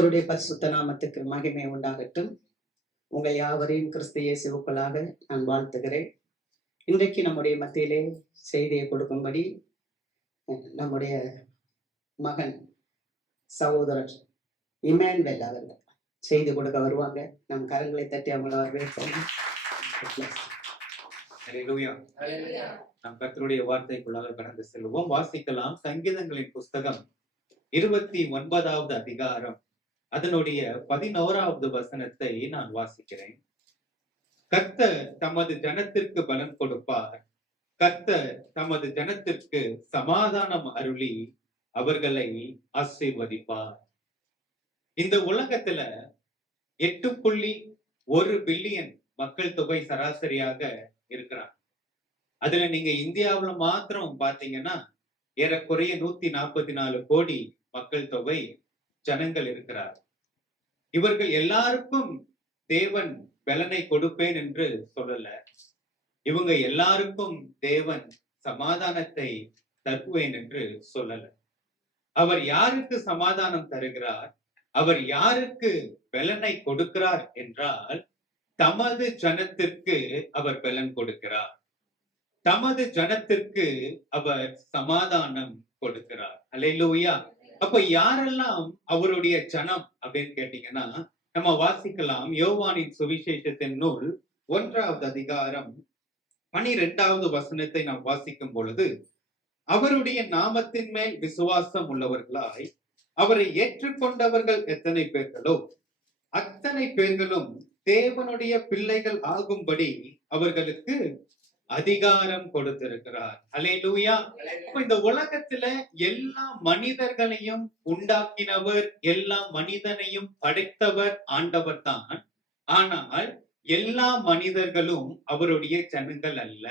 கர்த்தருடைய பரிசுத்த நாமத்துக்கு மகிமை உண்டாகட்டும். உங்கள் யாவரையும் கிறிஸ்து இயேசுவுக்குள்ளாக நான் வாழ்த்துகிறேன். இன்றைக்கு நம்முடைய மத்தியிலே செய்தியை கொடுக்கும்படி நம்முடைய மகன் சகோதரர் இமானுவேல் அவர்கள் செய்தி கொடுக்க வருவாங்க. நம் கரங்களை தட்டி அவங்கள வரவேற்போம். நாம் கர்த்தருடைய வார்த்தைக்குள்ளாக கடந்து செல்வோம். வாசிக்கலாம். சங்கீதங்களின் புஸ்தகம் 29வது அதிகாரம் அதனுடைய 11வது வசனத்தை நான் வாசிக்கிறேன். கர்த்தர் தமது ஜனத்திற்கு பலன் கொடுப்பார். கர்த்தர் தமது ஜனத்திற்கு சமாதானம் அருளி அவர்களை ஆசீர்வதிப்பார். இந்த உலகத்துல 8.1 பில்லியன் மக்கள் தொகை சராசரியாக இருக்கிறாங்க. அதுல நீங்க இந்தியாவுல மாத்திரம் பாத்தீங்கன்னா ஏறக்குறைய 144 கோடி மக்கள் தொகை ஜனங்கள் இருக்கிறார். இவர்கள் எல்லாருக்கும் தேவன் பலனை கொடுப்பேன் என்று சொல்லல. இவங்க எல்லாருக்கும் தேவன் சமாதானத்தை தருவேன் என்று சொல்லல. அவர் யாருக்கு சமாதானம் தருகிறார், அவர் யாருக்கு பலனை கொடுக்கிறார் என்றால் தமது ஜனத்திற்கு அவர் பலன் கொடுக்கிறார். தமது ஜனத்திற்கு அவர் சமாதானம் கொடுக்கிறார். அல்லேலூயா. அப்ப யாரெல்லாம் அவருடைய ஜனம் அப்படின்னு கேட்டீங்கன்னா நம்ம வாசிக்கலாம். யோவானின் சுவிசேஷத்தின் நூல் 1வது அதிகாரம் 12வது வசனத்தை நாம் வாசிக்கும் பொழுது, அவருடைய நாமத்தின் மேல் விசுவாசம் உள்ளவர்களாய் அவரை ஏற்றுக்கொண்டவர்கள் எத்தனை பேர்களோ அத்தனை பேர்களும் தேவனுடைய பிள்ளைகள் ஆகும்படி அவர்களுக்கு அதிகாரம் கொடுத்திருக்கிறார். அல்லேலூயா. இந்த உலகத்துல எல்லா மனிதர்களையும் உண்டாக்கினவர், எல்லா மனிதனையும் படைத்தவர் ஆண்டவர் தான். ஆனால் எல்லா மனிதர்களும் அவருடைய ஜனங்கள் அல்ல.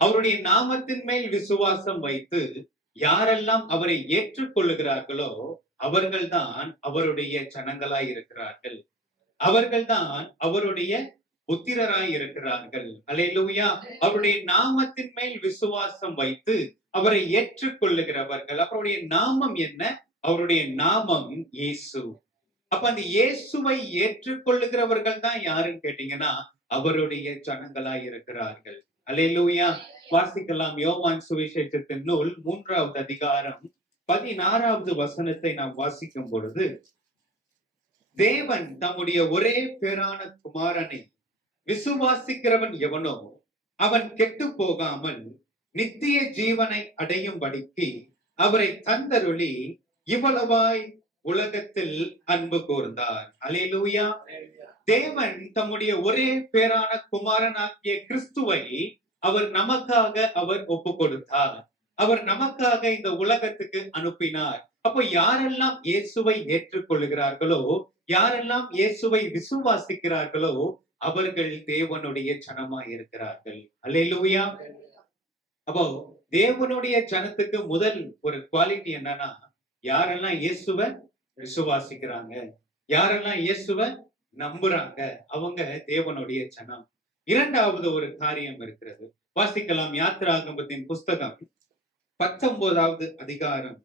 அவருடைய நாமத்தின் மேல் விசுவாசம் வைத்து யாரெல்லாம் அவரை ஏற்றுக்கொள்ளுகிறார்களோ அவர்கள்தான் அவருடைய ஜனங்களாய் இருக்கிறார்கள். அவர்கள்தான் அவருடைய புத்திரராய் இருக்கிறார்கள். அல்லேலூயா. அவருடைய நாமத்தின் மேல் விசுவாசம் வைத்து அவரை ஏற்றுக்கொள்ளுகிறவர்கள். அவருடைய நாமம் என்ன? அவருடைய நாமம் இயேசு. அப்ப அந்த இயேசுவை ஏற்றுக்கொள்ளுகிறவர்கள் தான் யாருன்னு கேட்டீங்கன்னா அவருடைய ஜனங்களாய் இருக்கிறார்கள். அல்லேலூயா. வாசிக்கலாம். யோவான் சுவிசேஷத்தின் நூல் 3வது அதிகாரம் 16வது வசனத்தை நாம் வாசிக்கும் பொழுது, தேவன் தம்முடைய ஒரே பேரான குமாரனை விசுவாசிக்கிறவன் எவனோ அவன் கெட்டு போகாமல் நித்திய ஜீவனை அடையும்படிக்கு அவரை தந்தருளி இவ்வளவாய் உலகத்தில் அன்பு கூர்ந்தார். அல்லேலூயா. தேவன் தம்முடைய ஒரே பேரான குமாரனாகிய கிறிஸ்துவை அவர் நமக்காக அவர் ஒப்பு கொடுத்தார். அவர் நமக்காக இந்த உலகத்துக்கு அனுப்பினார். அப்போ யாரெல்லாம் இயேசுவை ஏற்றுக்கொள்ளுகிறார்களோ, யாரெல்லாம் இயேசுவை விசுவாசிக்கிறார்களோ அவர்கள் தேவனுடைய ஜனமாய் இருக்கிறார்கள். அல்லேலூயா. அப்போ தேவனுடைய ஜனத்துக்கு முதல் ஒரு குவாலிட்டி என்னன்னா, யாரெல்லாம் இயேசுவை விசுவாசிக்கிறாங்க, யாரெல்லாம் இயேசுவை நம்புறாங்க, அவங்க தேவனுடைய ஜனம். இரண்டாவது ஒரு காரியம் இருக்கிறது. வாசிக்கலாம். யாத்திராகமத்தின் புஸ்தகம் 19வது அதிகாரம்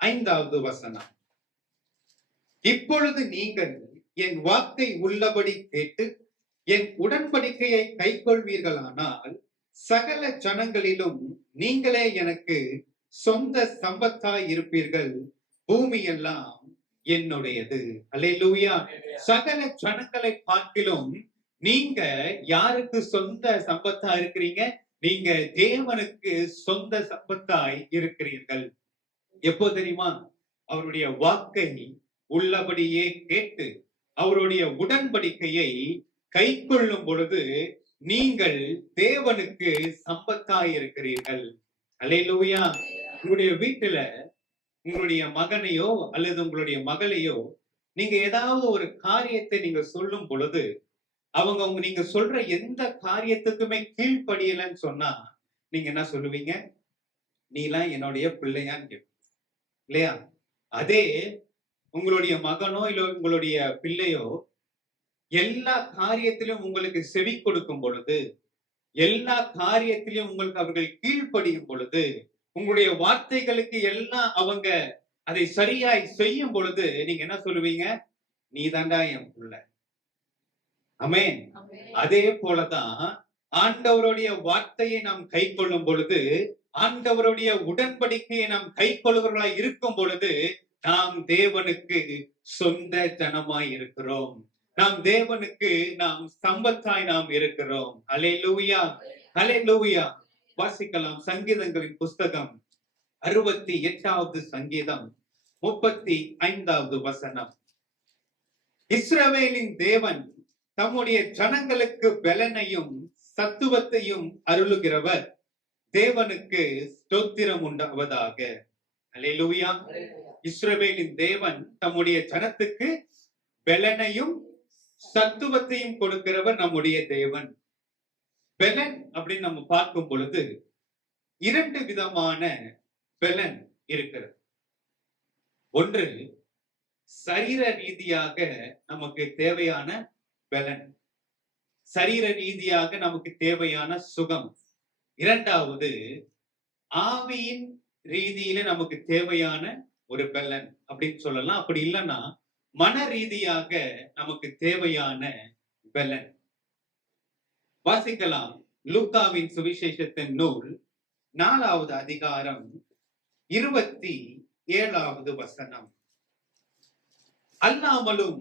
5வது வசனம். இப்பொழுது நீங்கள் என் வாக்கை உள்ளபடி கேட்டு என் உடன்படிக்கையை கைக்கொள்வீர்களானால் சகல ஜனங்களிலும் நீங்களே எனக்கு சொந்த சம்பத்தாய் இருப்பீர்கள். பூமி எல்லாம் என்னுடையது. அல்லேலூயா. சகல ஜனங்களை பார்க்கிலும் நீங்க யாருக்கு சொந்த சம்பத்தா இருக்கிறீங்க? நீங்க தேவனுக்கு சொந்த சம்பத்தாய் இருக்கிறீர்கள். எப்போ தெரியுமா? அவருடைய வாக்கை உள்ளபடியே கேட்டு அவருடைய உடன்படிக்கையை கை கொள்ளும் பொழுது நீங்கள் தேவனுக்கு சம்பத்தாய் இருக்கிறீர்கள். அல்லேலூயா. உங்களுடைய வீட்டுல உங்களுடைய மகனையோ அல்லது உங்களுடைய மகளையோ நீங்க ஏதாவது ஒரு காரியத்தை நீங்க சொல்லும் பொழுது அவங்க நீங்க சொல்ற எந்த காரியத்துக்குமே கீழ்ப்படியலன்னு சொன்னா நீங்க என்ன சொல்லுவீங்க? நீலாம் என்னுடைய பிள்ளையான்னு கேட்பீங்க இல்லையா? அதே உங்களுடைய மகனோ இல்ல உங்களுடைய பிள்ளையோ எல்லா காரியத்திலும் உங்களுக்கு செவி கொடுக்கும் பொழுது, எல்லா காரியத்திலும் உங்களுக்கு அவர்கள் கீழ்ப்படியும் பொழுது, உங்களுடைய வார்த்தைகளுக்கு எல்லாம் அவங்க அதை சரியாய் செய்யும் பொழுது நீங்க என்ன சொல்லுவீங்க? நீ தாண்டா என் புள்ள. ஆமென். அதே போலதான் ஆண்டவருடைய வார்த்தையை நாம் கை கொள்ளும் பொழுது, ஆண்டவருடைய உடன்படிக்கையை நாம் கை கொள்ளுகிறவர்களாய் இருக்கும் பொழுது, நாம் தேவனுக்கு சொந்த ஜனமாய் இருக்கிறோம். நாம் தேவனுக்கு நாம் சம்பத்தாய் நாம் இருக்கிறோம். அல்லேலூயா, அல்லேலூயா. வாசிக்கலாம் சங்கீதங்களின் புஸ்தகம் 68வது சங்கீதம் 35வது வசனம். இஸ்ரவேலின் தேவன் தம்முடைய ஜனங்களுக்கு பலனையும் சத்துவத்தையும் அருளுகிறவர். தேவனுக்கு ஸ்தோத்திரம் உண்டாவதாக. அல்லேலூயா. இஸ்ரவேலின் தேவன் தம்முடைய ஜனத்துக்கு பலனையும் சத்துவத்தையும் கொடுக்கிறவர் நம்முடைய தேவன். பலன் அப்படின்னு நம்ம பார்க்கும் பொழுது 2 விதமான பலன் இருக்கிறது. ஒன்று சரீர ரீதியாக நமக்கு தேவையான பலன், சரீர ரீதியாக நமக்கு தேவையான சுகம். இரண்டாவது ஆவியின் ரீதியில நமக்கு தேவையான ஒரு பலன் அப்படின்னு சொல்லலாம். அப்படி இல்லைன்னா மன ரீதியாக நமக்கு தேவையான பலன். வாசிக்கலாம் லூக்காவின் சுவிசேஷத்தின் நூல் 4வது அதிகாரம் 27வது வசனம். அல்லாமலும்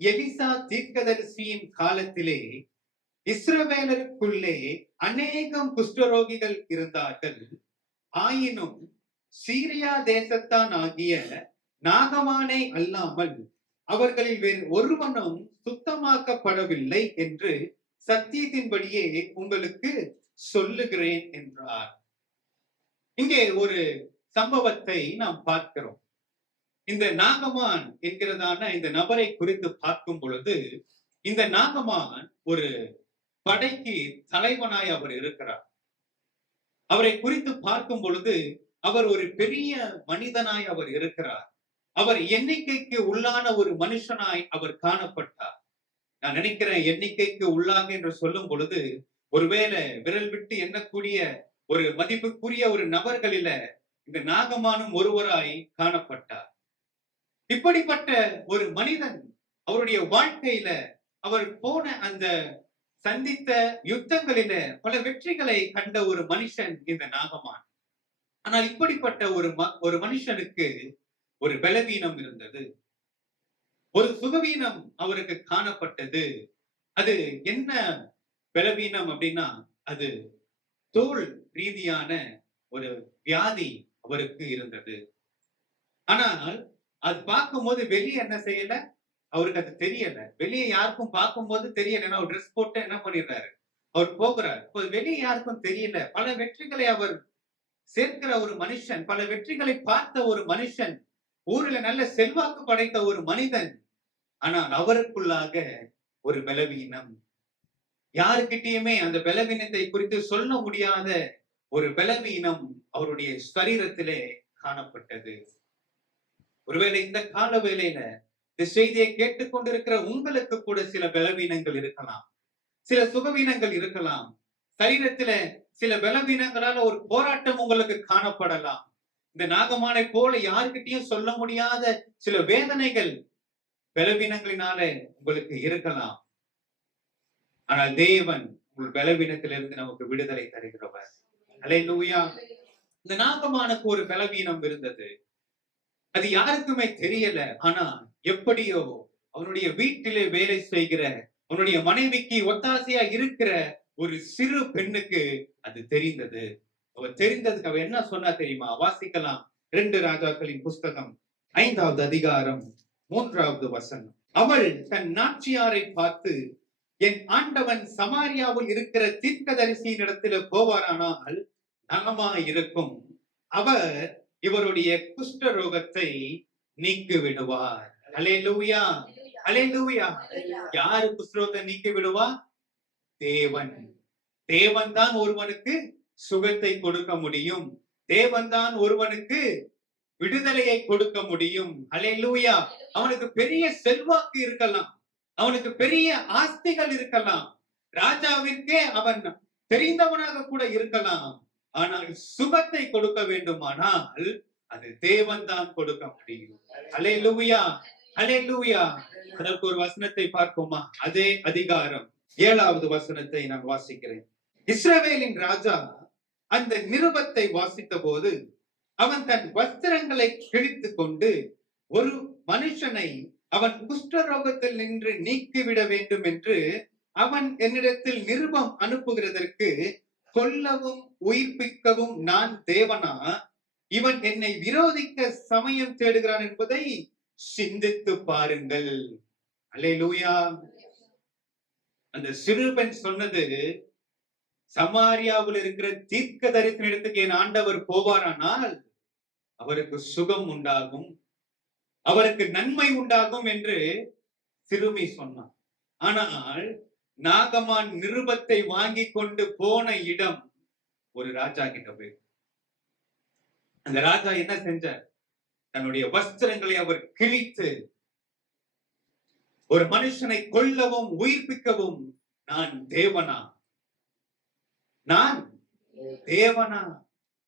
எலிசா தீர்க்கதரிசியின் காலத்திலே இஸ்ரவேலருக்குள்ளே அநேகம் குஷ்டரோகிகள் இருந்தார்கள். ஆயினும் சீரியா தேசத்தான் ஆகிய நாகமானை அல்லாமல் அவர்களில் வேறு ஒருவனும் சுத்தமாக்கப்படவில்லை என்று சத்தியத்தின்படியே உங்களுக்கு சொல்லுகிறேன் என்றார். இங்கே ஒரு சம்பவத்தை நாம் பார்க்கிறோம். இந்த நாகமான் என்கிறதான இந்த நபரை குறித்து பார்க்கும் பொழுது, இந்த நாகமான் ஒரு படைக்கு தலைவனாய் அவர் இருக்கிறார். அவரை குறித்து பார்க்கும் பொழுது அவர் ஒரு பெரிய மனிதனாய் அவர் இருக்கிறார். அவர் எண்ணிக்கைக்கு உள்ளான ஒரு மனுஷனாய் அவர் காணப்பட்டார். நான் நினைக்கிறேன் எண்ணிக்கைக்கு உள்ளாக என்று சொல்லும் பொழுது ஒருவேளை விரல் விட்டு எண்ணக்கூடிய ஒரு மதிப்புக்குரிய ஒரு நபர்களில இந்த நாகமானும் ஒருவராய் காணப்பட்டார். இப்படிப்பட்ட ஒரு மனிதன் அவருடைய வாழ்க்கையில அவர் போன அந்த சந்தித்த யுத்தங்களில பல வெற்றிகளை கண்ட ஒரு மனுஷன் இந்த நாகமான். ஆனால் இப்படிப்பட்ட ஒரு மனுஷனுக்கு ஒரு பலவீனம் இருந்தது, ஒரு சுகவீனம் அவருக்கு காணப்பட்டது. அது என்ன பலவீனம் அப்படின்னா, அது தோல் ரீதியான ஒரு வியாதி அவருக்கு இருந்தது. ஆனால் அது பார்க்கும்போது வெளியே என்ன செய்யல, அவருக்கு அது தெரியல. வெளியே யாருக்கும் பார்க்கும்போது தெரியல. ஒரு ட்ரெஸ் போட்டு என்ன பண்ணிடுறாரு, அவர் போகிறார். வெளியே யாருக்கும் தெரியல. பல வெற்றிகளை அவர் சேர்க்கிற ஒரு மனுஷன், பல வெற்றிகளை பார்த்த ஒரு மனுஷன், ஊரில் நல்ல செல்வாக்கு படைத்த ஒரு மனிதன். ஆனால் அவருக்குள்ளாக ஒரு பலவீனம், யாருக்கிட்டயுமே அந்த பலவீனத்தை குறித்து சொல்ல முடியாத ஒரு பலவீனம் அவருடைய சரீரத்திலே காணப்பட்டது. ஒருவேளை இந்த கால வேளையில இந்த செய்தியை கேட்டுக்கொண்டிருக்கிற உங்களுக்கு கூட சில பலவீனங்கள் இருக்கலாம், சில சுகவீனங்கள் இருக்கலாம். சரீரத்தில சில பலவீனங்களால ஒரு போராட்டம் உங்களுக்கு காணப்படலாம். இந்த நாகமானை போல யாருக்கிட்டையும் சொல்ல முடியாத சில வேதனைகள் பலவீனங்களினால உங்களுக்கு இருக்கலாம். ஆனால் தேவன் உங்கள் பலவீனத்திலிருந்து நமக்கு விடுதலை தருகிறவர். அல்லேலூயா. இந்த நாகமானுக்கு ஒரு பலவீனம் இருந்தது, அது யாருக்குமே தெரியல. ஆனா எப்படியோ அவனுடைய வீட்டிலே வேலை செய்கிற அவனுடைய மனைவிக்கு ஒத்தாசையா இருக்கிற ஒரு சிறு பெண்ணுக்கு அது தெரிந்தது. அவர் தெரிந்ததுக்கு அவ என்ன சொன்னா தெரியுமா? வாசிக்கலாம் 2 ராஜாக்களின் புஸ்தகம் 5வது அதிகாரம் 3வது வசனம். அவள் தன் நாச்சியாரை பார்த்து, என் ஆண்டவன் சமாரியாவில் இருக்கிற தீர்க்கதரிசியின் இடத்துல போவாரானால் நலமா இருக்கும், அவர் இவருடைய குஷ்டரோகத்தை நீக்கி விடுவார். அல்லேலூயா, அல்லேலூயா. யாரு குஷ்டரோகத்தை நீக்கி விடுவார்? தேவன். தேவன் தான் ஒருவனுக்கு சுகத்தை கொடுக்க முடியும். தேவன் தான் ஒருவனுக்கு விடுதலையை கொடுக்க முடியும். அல்லேலூயா. அவனுக்கு பெரிய செல்வாக்கு இருக்கலாம், அவனுக்கு பெரிய ஆஸ்திகள் இருக்கலாம், ராஜாவிற்கே அவன் தெரிந்தவனாக கூட இருக்கலாம். ஆனால் சுகத்தை கொடுக்க வேண்டுமானால் அது தேவன் தான் கொடுக்க முடியும். அல்லேலூயா, அல்லேலூயா. அதற்கு ஒரு வசனத்தை பார்ப்போமா? அதே அதிகாரம் 7வது வசனத்தை நான் வாசிக்கிறேன். இஸ்ரவேலின் ராஜா அந்த நிருபத்தை வாசித்த போது அவன் தன் வஸ்திரங்களை கிழித்துக் கொண்டு ஒரு மனுஷனை அவன் குஷ்டரோகத்தில் நின்று நீக்கிவிட வேண்டும் என்று அவன் என்னிடத்தில் நிருபம் அனுப்புகிறதற்கு கொல்லவும் உயிர்ப்பிக்கவும் நான் தேவனா? இவன் என்னை விரோதிக்க சமயம் தேடுகிறான் என்பதை சிந்தித்து பாருங்கள். அல்லேலூயா. அந்த சிறுபெண் சொன்னது, சமாரியாவில் இருக்கிற தீர்க்க தரிசன இடத்துக்கு என் ஆண்டவர் போவாரானால் அவருக்கு சுகம் உண்டாகும், அவருக்கு நன்மை உண்டாகும் என்று சிறுமி சொன்னான். ஆனால் நாகமான் நிருபத்தை வாங்கி கொண்டு போன இடம் ஒரு ராஜா கிட்ட போய், அந்த ராஜா என்ன செஞ்சார்? தன்னுடைய வஸ்திரங்களை அவர் கிழித்து, ஒரு மனுஷனை கொல்லவும் உயிர்ப்பிக்கவும் நான் தேவனா? நான் தேவனா?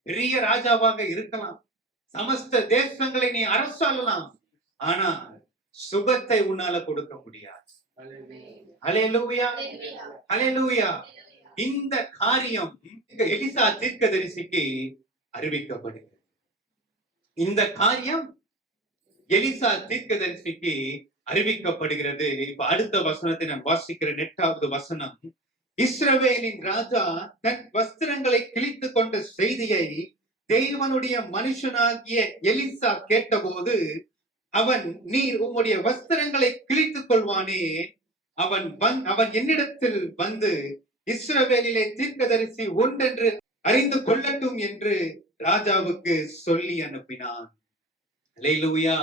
பெரிய ராஜாவாக இருக்கலாம், சமஸ்த தேசங்களை நீ அரசாளலாம், ஆனால் சுகத்தை உன்னால கொடுக்க முடியாது. அல்லேலூயா, அல்லேலூயா. இந்த காரியம் எலிசா தீர்க்கதரிசிக்கு அறிவிக்கப்படுகிறது. இந்த காரியம் எலிசா தீர்க்கதரிசிக்கு அறிவிக்கப்படுகிறது. இப்ப அடுத்த வசனத்தை நான் வாசிக்கிறேன். 8வது வசனம். இஸ்ரவேலின் ராஜா தன் வஸ்திரங்களை கிழித்துக் கொண்ட செய்தியை தேவனுடைய மனுஷனாகிய எலிசா கேட்டபோது அவன், நீர் உம்முடைய வஸ்திரங்களை கிழித்துக் கொள்வானே, அவன் என்னிடத்தில் வந்து இஸ்ரவேலிலே தீர்க்கதரிசி ஒன்றென்று அறிந்து கொள்ளட்டும் என்று ராஜாவுக்கு சொல்லி அனுப்பினான். அல்லேலூயா.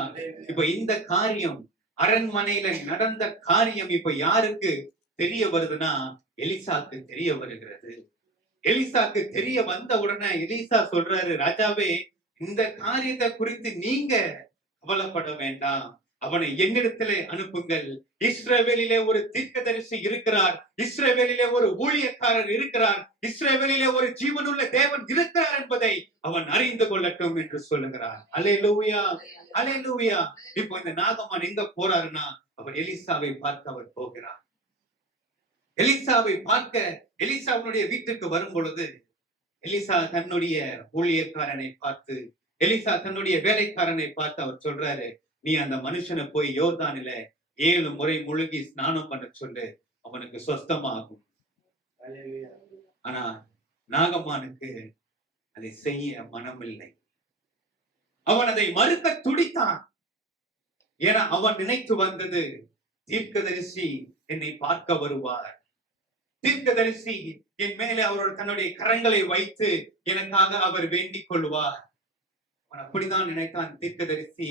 இப்ப இந்த காரியம், அரண்மனையில நடந்த காரியம் இப்ப யாருக்கு தெரிய வருதுன்னா, எலிசாக்கு தெரிய வருகிறது. எலிசாக்கு தெரிய வந்த உடனே எலிசா சொல்றாரு, ராஜாவே, இந்த காரியத்தை குறித்து நீங்க கவலைப்பட வேண்டாம், அவனை என்னிடத்திலே அனுப்புங்கள். இஸ்ரவேலிலே ஒரு தீர்க்கதரிசி இருக்கிறார், இஸ்ரவேலிலே ஒரு ஊழியக்காரர் இருக்கிறார், இஸ்ரவேலிலே ஒரு ஜீவனுள்ள தேவன் இருக்கிறார் என்பதை அவன் அறிந்து கொள்ளட்டும் என்று சொல்லுகிறார். அல்லேலூயா, அல்லேலூயா. இப்போ இந்த நாகமான் எங்க போறாருன்னா, அவர் எலிசாவை பார்க்க அவர் போகிறார். எலிசாவை பார்க்க எலிசாவுடைய வீட்டுக்கு வரும் பொழுது எலிசா தன்னுடைய ஊழியக்காரனை பார்த்து, எலிசா தன்னுடைய வேலைக்காரனை பார்த்து அவர் சொல்றாரு, நீ அந்த மனுஷனை போய் யோர்தானில 7 முறை முழுகி ஸ்நானம் பண்ண சொல்லு, அவனுக்கு சொஸ்தமாகும். ஆனா நாகமானுக்கு அதை செய்ய மனமில்லை. அவன் அதை மறுக்க துடித்தான். ஏன்னா அவன் நினைத்து வந்தது, தீர்க்கதரிசி என்னை பார்க்க வருவார், தீர்க்கதரிசி என் மேலே அவர் தன்னுடைய கரங்களை வைத்து எனக்காக அவர் வேண்டிக் கொள்வார். அவன் அப்படித்தான் நினைத்தான், தீர்க்கதரிசி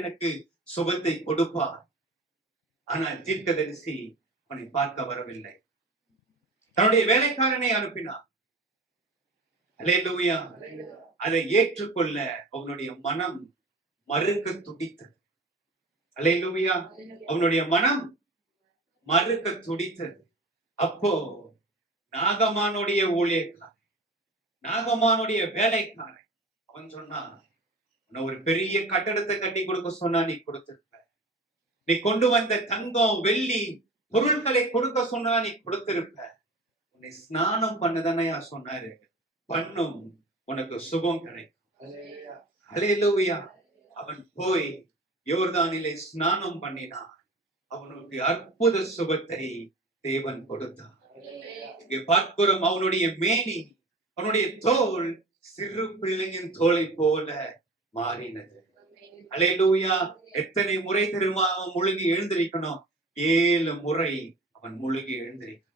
எனக்கு சுகத்தை கொடுப்பார். ஆனால் தீர்க்கதரிசி அவனை பார்க்க வரவில்லை. தன்னுடைய வேலைக்காரனை அனுப்பினார். அல்லேலூயா. அதை ஏற்றுக்கொள்ள அவனுடைய மனம் மறுக்க துடித்தது. அல்லேலூயா. அவனுடைய மனம் மறுக்க துடித்தது. அப்போ நாகமானுடைய ஊழியக்காரன், நாகமானுடைய வேலைக்காரன், அவன் சொன்னான், ஒரு பெரிய கட்டடத்தை கட்டி கொடுக்க சொன்னா நீ கொடுத்திருப்ப, நீ கொண்டு வந்த தங்கம் வெள்ளி பொருட்களை கொடுக்க சொன்னா நீ கொடுத்திருப்ப, உன்னை ஸ்நானம் பண்ணதானே சொன்னாரு, பண்ணும், உனக்கு சுகம் கிடைக்கும். அல்லேலூயா. அவன் போய் யோர்தானிலே ஸ்நானம் பண்ணினான். அவனுக்கு அற்புத சுகத்தை தேவன் கொடுத்தார். இங்கே பார்க்கிறோம், அவனுடைய மேனி, அவனுடைய தோல் சிறு பிள்ளையின் தோலை போல மாறினது. அல்லேலூயா. எத்தனை முறை தெரியுமா அவன் முழுகி எழுந்திருக்கணும்? 7 முறை அவன் முழுகி எழுந்திருக்கணும்.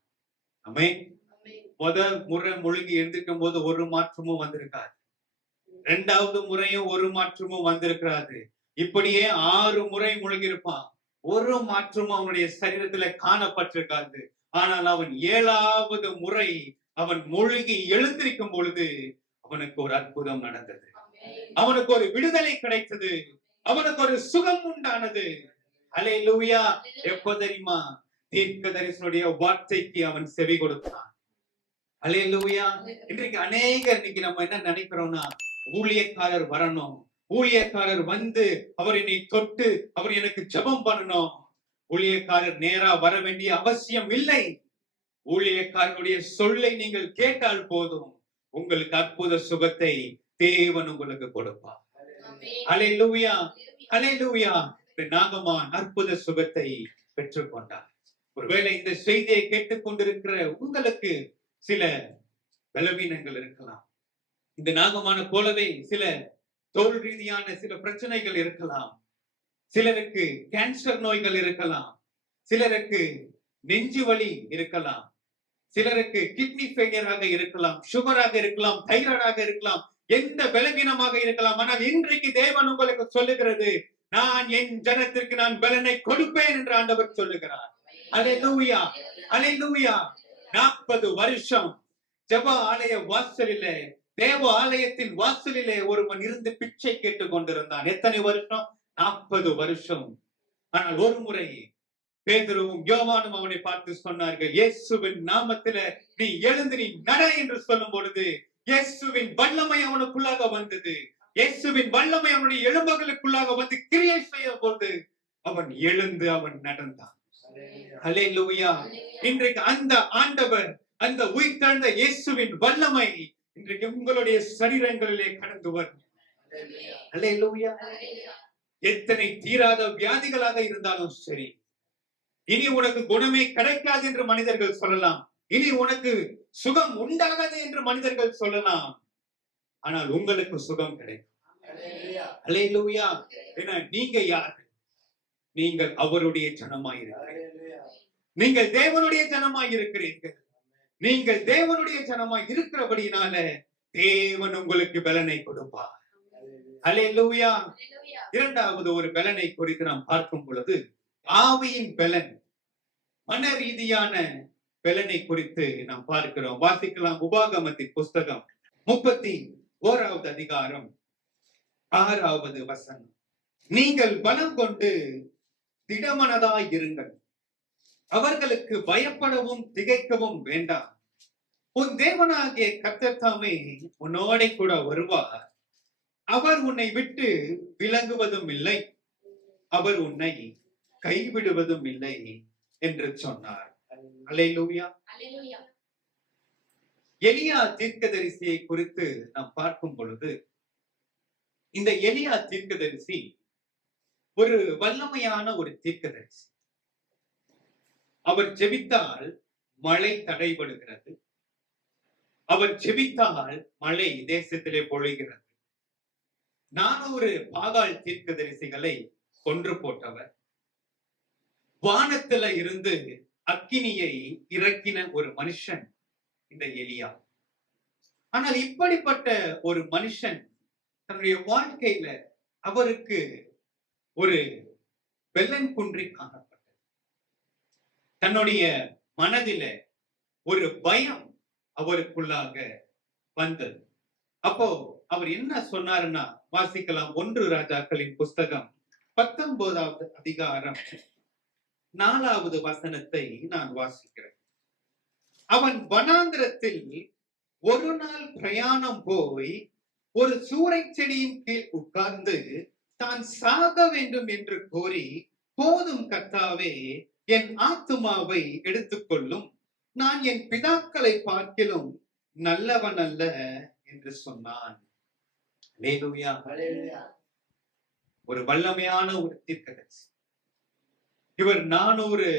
ஆமென். முதல் முறை முழுகி எழுந்திருக்கும் போது ஒரு மாற்றமும் வந்திருக்காது. 2வது முறையும் ஒரு மாற்றமும் வந்திருக்காது. இப்படியே 6 முறை முழுகி இருப்பான், ஒரு மாற்றமும் அவனுடைய சரீரத்துல காணப்பட்டிருக்காது. ஆனால் அவன் 7வது முறை அவன் முழுகி எழுந்திருக்கும் பொழுது அவனுக்கு ஒரு அற்புதம் நடந்தது, அவனுக்கு ஒரு விடுதலை கிடைத்தது, அவனுக்கு ஒரு சுகம் உண்டானது. அல்லேலூயா. எப்ப தெரியுமா? தீர்க்கதரிசனுடைய வார்த்தைக்கு அவன் செவி கொடுத்தான். அல்லேலூயா. இன்றைக்கு அநேகர் இன்னைக்கு நம்ம என்ன நினைக்கிறோம்னா, ஊழியக்காரர் வரணும், ஊழியக்காரர் வந்து அவர் என்னை தொட்டு அவர் எனக்கு ஜெபம் பண்ணணும். ஊழியக்காரர் நேரா வர வேண்டிய அவசியம் இல்லை. ஊழியக்காரருடைய சொல்லை நீங்கள் கேட்டால் போதும், உங்களுக்கு அற்புத சுகத்தை தேவன் உங்களுக்கு கொடுப்பார். அல்லேலூயா, அல்லேலூயா. நாகமான் அற்புத சுகத்தை பெற்றுக்கொண்டார். ஒருவேளை இந்த செய்தியை கேட்டுக்கொண்டிருக்கிற உங்களுக்கு சில பலவீனங்கள் இருக்கலாம். இந்த நாகமான போலவே சில தோல் ரீதியான சில பிரச்சனைகள் இருக்கலாம். சிலருக்கு கேன்சர் நோய்கள் இருக்கலாம், சிலருக்கு நெஞ்சு வலி இருக்கலாம், சிலருக்கு கிட்னி ஃபெயிலியராக இருக்கலாம், சுகராக இருக்கலாம், தைராய்டாக இருக்கலாம், எந்த பலவீனமாக இருக்கலாம். ஆனால் இன்றைக்கு தேவன் உங்களுக்கு சொல்லுகிறது, நான் என் ஜனத்திற்கு நான் பலனை கொடுப்பேன் என்று ஆண்டவர் சொல்லுகிறார். அல்லேலூயா, அல்லேலூயா. 40 வருஷம் ஜெப ஆலய வாசலிலே, தேவ ஆலயத்தின் வாசலிலே ஒருவன் இருந்து பிச்சை கேட்டுக் கொண்டிருந்தான். எத்தனை வருஷம்? 40 வருஷம். ஆனால் ஒரு முறை பேதுருவும் யோவானும் அவனை பார்த்து சொன்னார்கள், இயேசுவின் நாமத்தில நீ எழுந்து நீ நட என்று சொல்லும் பொழுது இயேசுவின் வல்லமை அவனுக்குள்ளாக வந்தது. இயேசுவின் வல்லமை அவனுடைய எலும்புகளுக்குள்ளாக வந்து கிரியை செய்யும் போது அவன் எழுந்து அவன் நடந்தான். அல்லேலூயா. இன்றைக்கு அந்த ஆண்டவர், அந்த உயிர்த்தெழுந்த இயேசுவின் வல்லமை இன்றைக்கு உங்களுடைய சரீரங்களிலே கடந்து வரும். அல்லேலூயா. எத்தனை தீராத வியாதிகளாக இருந்தாலும் சரி, இனி உனக்கு குணமே கிடைக்காது என்று மனிதர்கள் சொல்லலாம், இனி உனக்கு சுகம் உண்டாகாது என்று மனிதர்கள் சொல்லலாம், ஆனால் உங்களுக்கு சுகம் கிடைக்கும். அல்லேலூயா. ஏன்னா நீங்க யார்? நீங்கள் அவருடைய ஜனமாயிருக்கிறீர்கள். நீங்கள் தேவனுடைய ஜனமாயிருக்கிறீர்கள். நீங்கள் தேவனுடைய ஜனமாய் இருக்கிறபடினால தேவன் உங்களுக்கு பலனை கொடுப்பார். அல்லேலூயா. இரண்டாவது ஒரு பலனை குறித்து நாம் பார்க்கும் பொழுது ஆவியின் பலன், மன ரீதியான பலனை குறித்து நாம் பார்க்கிறோம். வாசிக்கலாம். உபாகமத்தின் புஸ்தகம் 31வது அதிகாரம் 6வது வசனம். நீங்கள் பலம் கொண்டு திடமனதாய் இருங்கள், அவர்களுக்கு பயப்படவும் திகைக்கவும் வேண்டாம். உன் தேவனாகிய கர்த்தர் தாமே உன்னோட கூட வருவார். அவர் உன்னை விட்டு விலகுவதும் இல்லை, அவர் உன்னை கைவிடுவதும் இல்லை என்று சொன்னார். அல்லேலூயா. எலியா தீர்க்கதரிசியை குறித்து நாம் பார்க்கும் பொழுது, இந்த எலியா தீர்க்கதரிசி ஒரு வல்லமையான ஒரு தீர்க்கதரிசி. அவர் ஜெபித்தால் மழை தடைபடுகிறது, அவர் ஜெபித்தால் மழை தேசத்திலே பொழிகிறது. 400 பாகால் தீர்க்கதரிசிகளை கொன்று போட்டவர், வானத்துல இருந்து அக்கினியை இறக்கின ஒரு மனுஷன் இந்த எலியா. ஆனால் இப்படிப்பட்ட ஒரு மனுஷன் தன்னுடைய வாழ்க்கையில அவருக்கு ஒரு வெள்ளன் குன்றி காணப்பட்டது. தன்னுடைய மனதில ஒரு பயம் அவருக்குள்ளாக வந்தது. அப்போ அவர் என்ன சொன்னாருன்னா, வாசிக்கலாம். 1 ராஜாக்களின் புஸ்தகம் 19வது அதிகாரம் 4வது வசனத்தை நான் வாசிக்கிறேன். அவன் வனாந்திரத்தில் ஒரு நாள் பிரயாணம் போய் ஒரு சூறை செடியின் கீழ் உட்கார்ந்து தான் சாக வேண்டும் என்று கோரி, போதும் கர்த்தாவே, என் ஆத்துமாவை எடுத்துக்கொள்ளும், நான் என் பிதாக்களை பார்க்கிலும் நல்லவன் அல்ல என்று சொன்னான். ஒரு வல்லமையான ஒரு தீர்க்கதரிசி. இவர் 400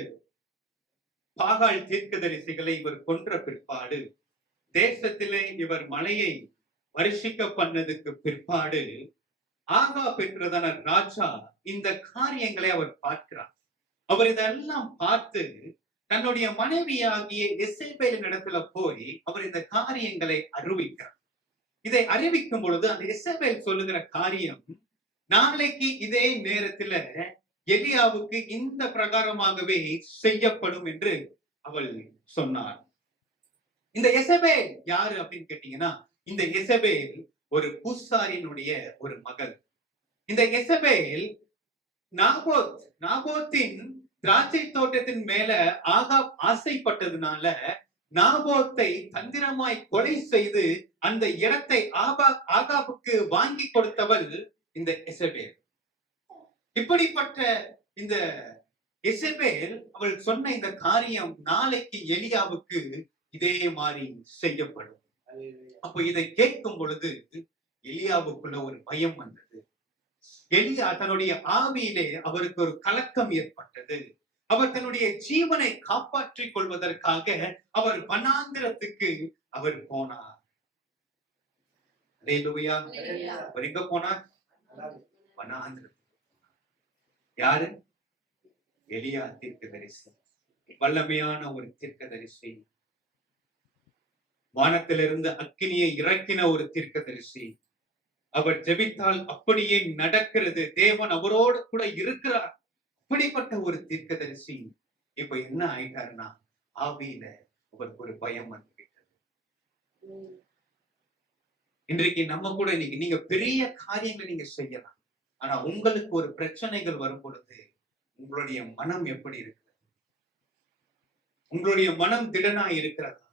பாகால் தீர்க்கதரிசிகளை இவர் கொன்ற பிற்பாடு, தேசத்திலே இவர் மழையை வருஷிக்க பண்ணதுக்கு பிற்பாடு, ஆகா பெற்றதான ராஜா இந்த காரியங்களை அவர் பார்க்கிறார். அவர் இதெல்லாம் பார்த்து தன்னுடைய மனைவியாகிய எசேபேலின் இடத்துல போய் அவர் இந்த காரியங்களை அறிவிக்கிறார். இதை அறிவிக்கும் பொழுது அந்த எசேபேல் சொல்லுகிற காரியம், நாளைக்கு இதே நேரத்துல எலியாவுக்கு இந்த பிரகாரமாகவே செய்யப்படும் என்று அவள் சொன்னார். இந்த எசபேல் யாரு அப்படின்னு கேட்டீங்கன்னா, இந்த எசபேல் ஒரு பூசாரியினுடைய ஒரு மகள். இந்த எசபேல் நாபோத்தின் திராட்சை தோட்டத்தின் மேல ஆகாப் ஆசைப்பட்டதுனால நாபோத்தை தந்திரமாய் கொலை செய்து அந்த இடத்தை ஆகாபுக்கு வாங்கி கொடுத்தவள் இந்த எசபேல். இப்படிப்பட்ட இந்த எசபேல் அவள் சொன்ன இந்த காரியம் நாளைக்கு எலியாவுக்கு இதே மாதிரி செய்யப்படும். அப்ப இதை கேட்கும் பொழுது எலியாவுக்குள்ள ஒரு பயம் வந்தது. எலியா தன்னுடைய ஆவியிலே அவருக்கு ஒரு கலக்கம் ஏற்பட்டது. அவர் தன்னுடைய ஜீவனை காப்பாற்றிக் கொள்வதற்காக அவர் வனாந்திரத்துக்கு அவர் போனார். அல்லேலூயா. அவர் எங்க போனார்? வனாந்திரத்துக்கு. யாரு? எலியா தீர்க்கதரிசி, வல்லமையான ஒரு தீர்க்கதரிசி, வானத்திலிருந்து அக்கினியை இறக்கின ஒரு தீர்க்கதரிசி. அவர் ஜெபித்தால் அப்படியே நடக்கிறது. தேவன் அவரோடு கூட இருக்கிறார். அப்படிப்பட்ட ஒரு தீர்க்கதரிசி இப்ப என்ன ஆயிட்டாருன்னா, ஆவியில அவருக்கு ஒரு பயம் வந்துவிட்டது. இன்றைக்கு நம்ம கூட இன்னைக்கு நீங்க பெரிய காரியங்களை நீங்க செய்யலாம். ஆனா உங்களுக்கு ஒரு பிரச்சனைகள் வரும் பொழுது உங்களுடைய மனம் எப்படி இருக்கிறது? உங்களுடைய மனம் திடனா இருக்கிறதா?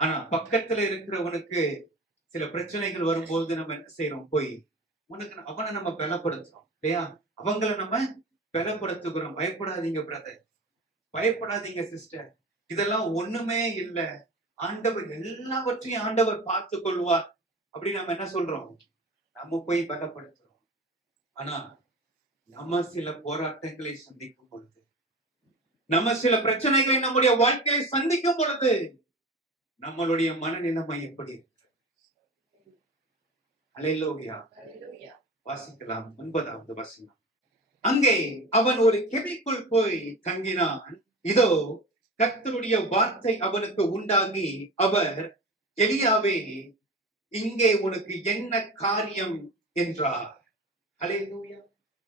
ஆனா பக்கத்துல இருக்கிறவனுக்கு சில பிரச்சனைகள் வரும்போது நம்ம என்ன செய்யறோம்? போய் அவனை நம்ம பலப்படுத்துறோம் இல்லையா? அவங்கள நம்ம பலப்படுத்துகிறோம். பயப்படாதீங்க பிரதர், பயப்படாதீங்க சிஸ்டர், இதெல்லாம் ஒண்ணுமே இல்லை, ஆண்டவர் எல்லாவற்றையும் ஆண்டவர் பார்த்து கொள்வார் அப்படின்னு நம்ம என்ன சொல்றோம்? நம்ம போய் பலப்படுத்துறோம். ஆனா நம்ம சில போராட்டங்களை சந்திக்கும் பொழுது, நம்ம சில பிரச்சனைகளை நம்முடைய வாழ்க்கையை சந்திக்கும் பொழுது நம்மளுடைய மனநிலைமை எப்படி இருக்கு? அல்லேலூயா. வாசிக்கலாம் 9வது வசனம். அங்கே அவன் ஒரு கெபிக்குள் போய் தங்கினான். இதோ கர்த்தருடைய வார்த்தை அவனுக்கு உண்டாகி, அவர், எலியாவே, இங்கே உனக்கு என்ன காரியம் என்றார். அல்லேலூயா.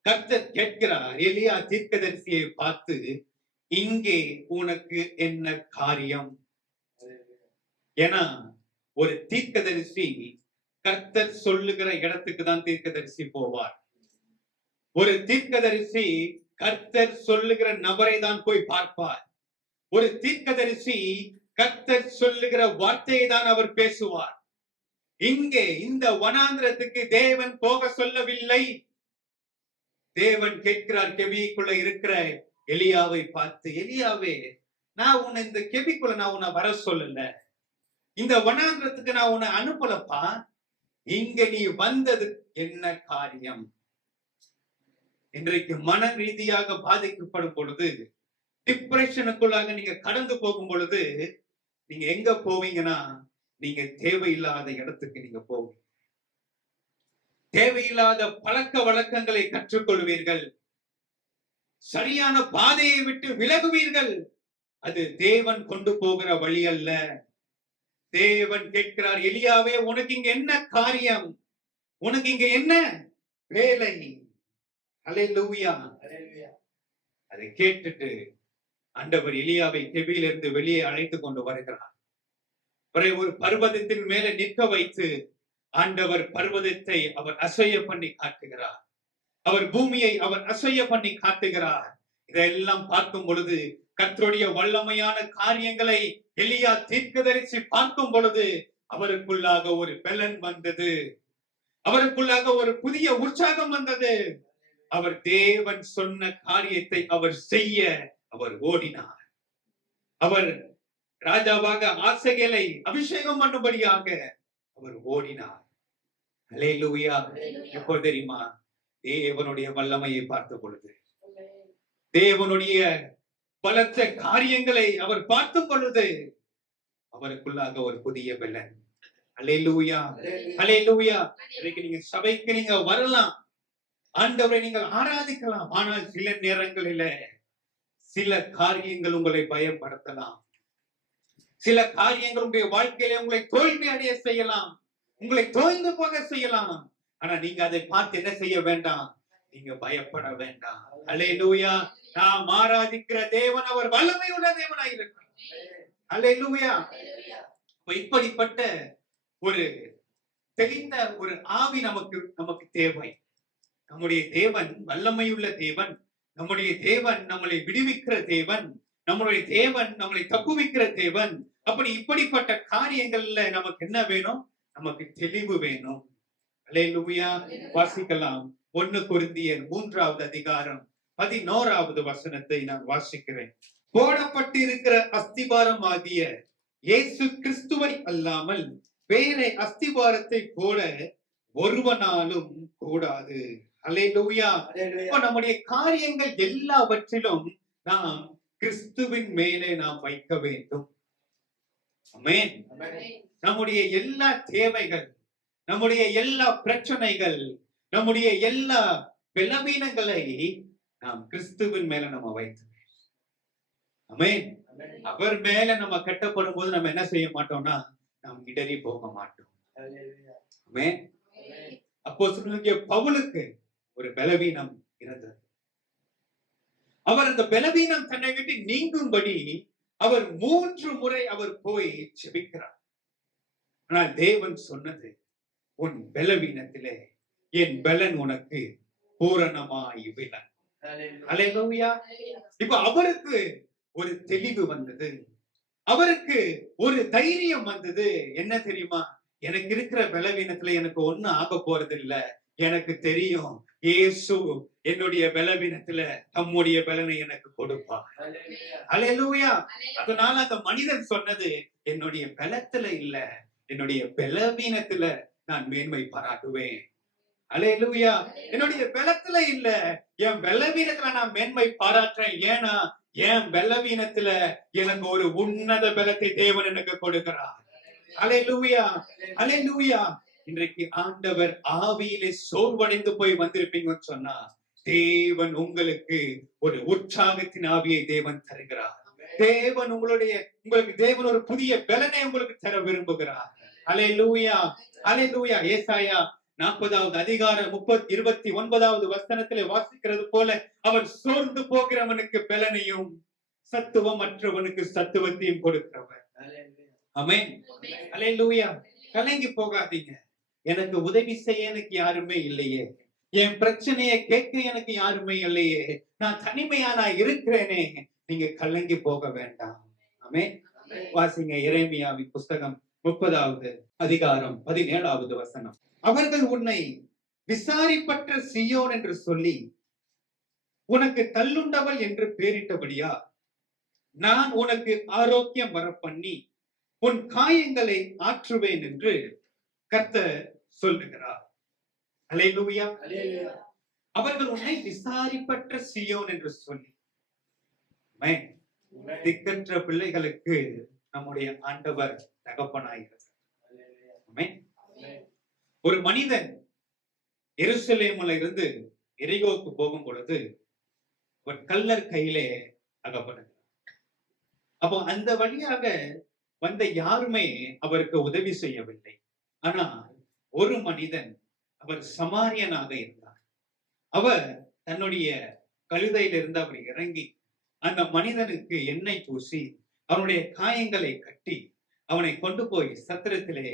கர்த்தர் கேட்கிறார் எலியா தீர்க்கதரிசியை பார்த்து, இங்கே உனக்கு என்ன காரியம்? ஏன்னா ஒரு தீர்க்கதரிசி கர்த்தர் சொல்லுகிற இடத்துக்கு தான் தீர்க்கதரிசி போவார். ஒரு தீர்க்கதரிசி கர்த்தர் சொல்லுகிற நபரை தான் போய் பார்ப்பார். ஒரு தீர்க்கதரிசி கர்த்தர் சொல்லுகிற வார்த்தையை தான் அவர் பேசுவார். இங்கே இந்த வனாந்திரத்துக்கு தேவன் போக சொல்லவில்லை. தேவன் கேட்கிறார் கெபிக்குள்ள இருக்கிற எலியாவை பார்த்து, எலியாவே, நான் உன்னை இந்த கெபிக்குள்ள நான் உன்னை வர சொல்லல, இந்த வனாந்திரத்துக்கு நான் உன்னை அனுப்பலப்பா, இங்க நீ வந்தது என்ன காரியம்? இன்றைக்கு மன ரீதியாக பாதிக்கப்படும் பொழுது, டிப்ரெஷனுக்குள்ளாக நீங்க கடந்து போகும் பொழுது நீங்க எங்க போவீங்கன்னா, நீங்க தேவையில்லாத இடத்துக்கு நீங்க போவீங்க. தேவையில்லாத பழக்க வழக்கங்களை கற்றுக்கொள்வீர்கள். சரியான பாதையை விட்டு விலகுவீர்கள். அது தேவன் கொண்டு போகிற வழி அல்ல. தேவன் கேட்கிறார், எலியாவே, உனக்கு இங்க என்ன காரியம்? உனக்கு இங்க என்ன வேலை? அல்லேலூயா. அதை கேட்டுட்டு ஆண்டவர் எலியாவை கெபியிலிருந்து வெளியே அழைத்து கொண்டு வருகிறார். ஒரு பர்வதத்தின் மேலே நிற்க வைத்து ஆண்டவர் பர்வதத்தை அவர் அசைய பண்ணி காட்டுகிறார். அவர் பூமியை அவர் அசைய பண்ணி காட்டுகிறார். இதெல்லாம் பார்க்கும் பொழுது, கர்த்தருடைய வல்லமையான காரியங்களை எலியா தீர்க்கதரிசி பார்க்கும் பொழுது அவருக்குள்ளாக ஒரு பலன் வந்தது. அவருக்குள்ளாக ஒரு புதிய உற்சாகம் வந்தது. அவர் தேவன் சொன்ன காரியத்தை அவர் செய்ய அவர் ஓடினார். அவர் ராஜாவாக ஆசகேலை அபிஷேகம் பண்ணும்படியாக அவர் ஓடினார். அல்லேலூயா. எப்போ தெரியுமா? தேவனுடைய வல்லமையை பார்த்த பொழுது, தேவனுடைய பலத்த காரியங்களை அவர் பார்க்கும் பொழுது அவருக்குள்ளாக ஒரு புதிய பலன். அல்லேலூயா, அல்லேலூயா. இன்னைக்கு நீங்க சபைக்கு நீங்க வரலாம், ஆண்டவரை நீங்கள் ஆராதிக்கலாம். ஆனால் சில நேரங்களில சில காரியங்கள் உங்களை பயப்படுத்தலாம். சில காரியங்கள் உங்களுடைய வாழ்க்கையில உங்களை தோல்வி அடைய செய்யலாம், உங்களை தோய்ந்து போக செய்யலாம். ஆனா நீங்க அதை பார்த்து என்ன செய்ய வேண்டாம்? நீங்க பயப்பட வேண்டாம். அல்லேலூயா. நாம் ஆராதிக்கிற தேவன் அவர் வல்லமை உள்ள தேவனாய் இருக்கிறார். அல்லேலூயா. இப்படிப்பட்ட ஒரு தெளிந்த ஒரு ஆவி நமக்கு தேவை. நம்முடைய தேவன் வல்லமையுள்ள தேவன். நம்முடைய தேவன் நம்மளை விடுவிக்கிற தேவன். நம்முடைய தேவன் நம்மளை தப்புவிக்கிற தேவன். அப்படி இப்படிப்பட்ட காரியங்கள்ல நமக்கு என்ன வேணும்? நமக்கு தெளிவு வேணும். அல்லேலூயா. வாசிக்கலாம். 1 கொரிந்தியர் 3வது அதிகாரம் 11வது வசனத்தை நான் வாசிக்கிறேன். போடப்பட்டிருக்கிற அஸ்திபாரம் ஆகிய இயேசு கிறிஸ்துவை அல்லாமல் வேற அஸ்திபாரத்தை போட ஒருவனாலும் கூடாது. அல்லேலூயா. இப்ப நம்முடைய காரியங்கள் எல்லாவற்றிலும் நாம் கிறிஸ்துவின் மேலே நாம் வைக்க வேண்டும். ஆமென். நம்முடைய எல்லா தேவைகள், நம்முடைய எல்லா பிரச்சனைகள், நம்முடைய எல்லா பலவீனங்களை நாம் கிறிஸ்துவின் மேல நம்ம வைத்து, ஆமென். அவர் மேல நம்ம கட்டப்படும் போது நம்ம என்ன செய்ய மாட்டோம்னா, நாம் இடறி போக மாட்டோம். ஆமென். அப்போஸ்தலனாகிய பவுலுக்கு ஒரு பலவீனம் இருந்தது. அவர் அந்த பலவீனம் தன்னை விட்டு நீங்கும்படி அவர் 3 முறை அவர் போய் ஜெபிக்கிறார். ஆனால் தேவன் சொன்னது, உன் பலவீனத்திலே என் பலன் உனக்கு பூரணமாய் விளங்கும். அல்லேலூயா. இப்ப அவருக்கு ஒரு தெளிவு வந்தது, அவருக்கு ஒரு தைரியம் வந்தது. என்ன தெரியுமா? எனக்கு இருக்கிற பலவீனத்துல எனக்கு ஒண்ணு ஆக போறது இல்ல. எனக்கு தெரியும், இயேசு என்னுடைய பலவீனத்துல தம்முடைய பலனை எனக்கு கொடுப்பார். அல்லேலூயா. அதனால அந்த மனிதன் சொன்னது, என்னுடைய பலத்துல இல்ல, என்னுடைய பலவீனத்துல நான் மேன்மை பாராட்டுவேன். அல்லேலூயா. என்னுடைய பலத்துல இல்ல, என் பலவீனத்துல நான் மேன்மை பாராட்டுறேன். ஏன்னா என் பலவீனத்துல எனக்கு ஒரு உன்னத பலத்தை தேவன் எனக்கு கொடுக்கிறார். அல்லேலூயா. அல்லேலூயா. இன்றைக்கு ஆண்டவர் ஆவியிலே சோர்வடைந்து போய் வந்திருப்பீங்கன்னு சொன்னா, தேவன் உங்களுக்கு ஒரு உற்சாகத்தின் ஆவியை தேவன் தருகிறார். உங்களுக்கு தேவன் ஒரு புதிய பலனை உங்களுக்கு தர விரும்புகிறார். அல்லேலூயா. அல்லேலூயா. ஏசாயா 40வது அதிகாரம் 29வது வசனத்திலே வாசிக்கிறது போல, அவர் சோர்ந்து போகிறவனுக்கு பலனையும் சத்துவமற்றவனுக்கு சத்துவத்தையும் கொடுக்கிறவர். ஆமென். அல்லேலூயா. கலங்கி போகாதீங்க. எனக்கு உதவி செய்ய எனக்கு யாருமே இல்லையே, என் பிரச்சனையை கேட்க எனக்கு யாருமே இல்லையே, நான் தனிமையா நான் இருக்கிறேனே, நீங்க கலங்கி போக வேண்டாம். ஆமென். வாசிங்க எரேமியாவின் புஸ்தகம் 30வது அதிகாரம் 17வது வசனம். அவர்கள் உன்னை விசாரிப்பற்ற சீயோன் என்று சொல்லி உனக்கு தள்ளுண்டவள் என்று பெயரிட்டபடியா, நான் உனக்கு ஆரோக்கியம் வர பண்ணி உன் காயங்களை ஆற்றுவேன் என்று கர்த்தர் சொல்லுகிறார். அல்லேலூயா. அவர்கள் உன்னை விசாரிப்பற்ற சீயோன் என்று சொல்லி, திக்கற்ற பிள்ளைகளுக்கு நம்முடைய ஆண்டவர் தகப்பனாயிருக்கிறார். ஒரு மனிதன் எருசலேமில் இருந்து எரிகோவுக்கு போகும் பொழுது ஒரு கள்ளர் கையிலே அகப்படுகிறார். அப்போ அந்த வழியாக வந்த யாருமே அவருக்கு உதவி செய்யவில்லை. ஆனால் ஒரு மனிதன், அவர் சமாரியனாக இருந்தார். அவர் தன்னுடைய கழுதையிலிருந்து அவர் இறங்கி அந்த மனிதனுக்கு எண்ணெய் பூசி அவனுடைய காயங்களை கட்டி அவனை கொண்டு போய் சத்திரத்திலே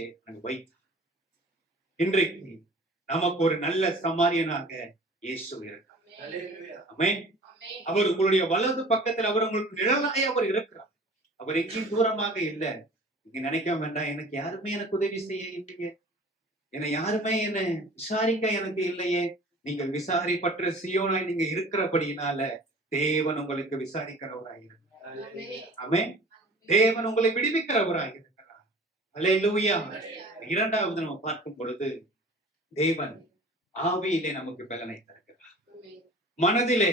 வைத்தார். இன்றைக்கு நமக்கு ஒரு நல்ல சமாரியனாக இயேசு இருக்கிறார். ஆமென். அவர் உங்களுடைய வலது பக்கத்தில் அவர் உங்களுக்கு நிழலாய் அவர் இருக்கிறார். அவர் எங்கேயும் தூரமாக இல்லை. நீங்க நினைக்க வேண்டாம், எனக்கு யாருமே எனக்கு உதவி செய்ய இல்லையே, என்னை யாருமே என்ன விசாரிக்க எனக்கு இல்லையே. நீங்கள் விசாரிப்பற்ற சீயோனாய் நீங்க இருக்கிறபடியினால தேவன் உங்களுக்கு விசாரிக்கிறவராய் இருக்கிறார். ஆமென். தேவன் உங்களை விடுவிக்கிறவராய் இருக்கிறார். அல்லேலூயா. இரண்டாவது நம்ம பார்க்கும் பொழுது, தேவன் ஆவியிலே நமக்கு பலனை தருகிறார். மனதிலே